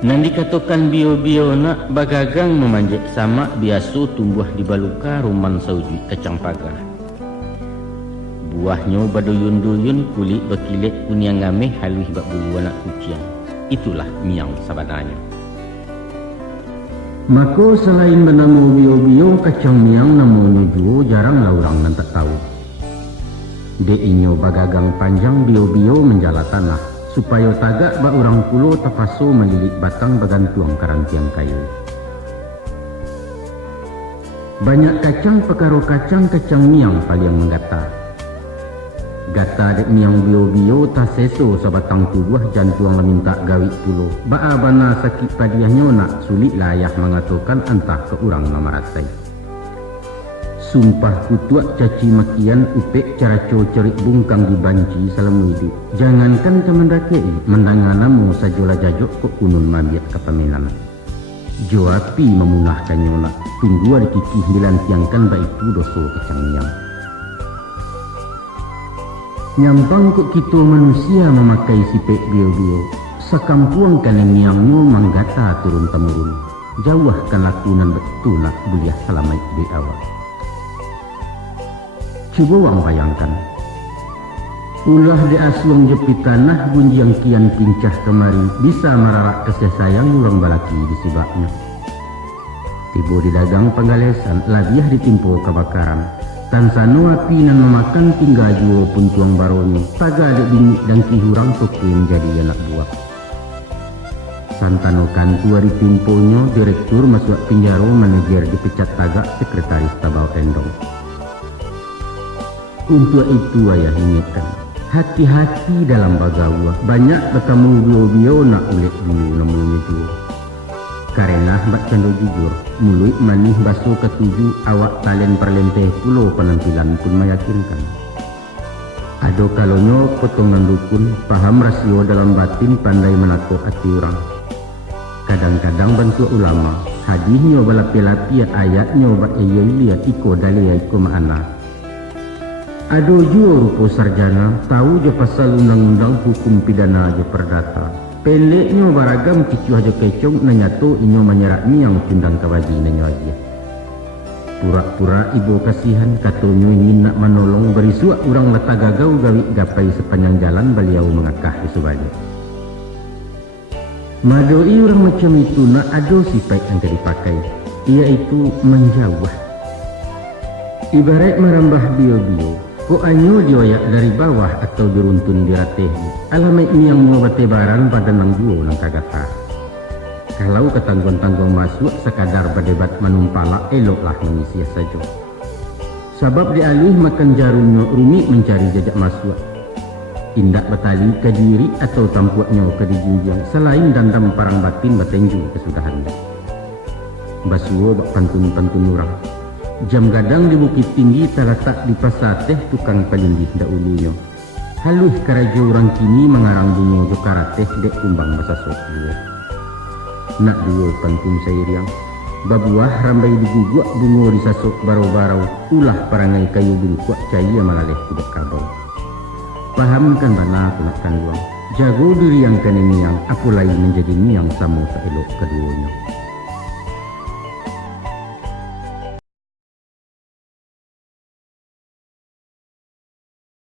Nan dikatakan bio-bio nak bagagang memanjat sama biasa tumbuh di baluka ruman sauji kacang pagar. Buahnya baduyun-duyun kulit berkilit kuning ngameh halus bak bulu anak kucing. Itulah miang sebenarnya. Maka selain bernama bio-bio, kacang miang namanya juga jaranglah orang nan tak tahu. Deinyo bagagang panjang bio-bio menjala tanah supaya tagak bak orang pulau terpasu melilit batang bergantung karantiang kayu. Banyak kacang perkara kacang miang paling menggata. Gata dek miang bio-bio tak seso sebatang tubuh jantuang minta gawik pulau. Ba'a bana sakit padiahnya nak sulit layah mengatakan entah ke orang namaratai. Sumpah kutuak caci makian upek cara cerik bungkang di banci selama hidup. Jangankan teman rakei, mendanganamu sajola jajok kok kunun mabiat kapaminan. Joapi memunahkannya nak, tunggu ada kikih dilantiangkan baik itu doso kacang miang. Nyampang kok kita manusia memakai sipek bio-bio, sakampuang kan miangnya manggata turun-temurun. Jauhkan lakunan betul nak buliah salamai di awal. Cuba orang bayangkan, ulah di asuang jepit tanah gunjang kian pincah kemari bisa merarak kasih sayang orang balaki di sibaknya. Tiba di dagang penggalesan, labiah ditimpo kebakaran. Tansano api nan memakan tinggal jua pun tuang baroni, taga adik bingit dan kihurang toki menjadi anak buah. Santano kantua ditimponya, direktur masuk penjara manajer dipecat tagak sekretaris tabau endong. Untuk itu ayah ingatkan, hati-hati dalam bagawa. Banyak bertemu bio-bio nak ulit dulu namanya juga. Karena bak cando jujur, mulut manih basuh ketujuh awak talen perlenteh pulau penampilan pun meyakinkan. Ada kalonyo potongan dukun, paham rasio dalam batin pandai menakut hati orang. Kadang-kadang bantu ulama, hadihnya balapi-lapi ayatnya bak iya iko dalih iko ma'ana. Ado jua rupa sarjana, tahu je pasal undang-undang hukum pidana je perdata. Peleknya baragam kicuh je kecong nanyato inyo menyerak miang tindang kawaji nanyo aja. Pura-pura ibu kasihan katonyo ingin nak menolong berisuak orang letak gagau gawik gapai sepanjang jalan beliau mengakah isubanya. Madoi orang macam itu nak ado sifat yang dipakai, iaitu menjauh. Ibarat merambah bio-bio, ko anyo dioyak dari bawah atau diruntun di ratehnya. Alamat ini yang mau batebaran pada nang duo nang kagata. Kalau ketangguan-tangguang masuk sekadar berdebat menumpala eloklah mengisi saja. Sebab dialih makan jarumnya rumit mencari jejak masuk. Tindak betali ke diri atau tampuaknya ke dijunjang selain dandam parang batin batenju kesudahannya. Basuo bak pantun-pantun orang. Jam gadang di bukit tinggi terletak di pasateh tukang pelindih dahulunya. Halus keraja orang kini mengarang bunga jokarateh dek kumbang masa sok dua. Nak dua pantun sairiang. Babuah rambai diguguk bunga disasok barau-barau. Ulah perangai kayu bungkuak cahaya malaleh tidak kabau. Pahamkan bana aku nak kanduang. Jago diri yang kene miang, apulai menjadi miang sama tak elok keduanya.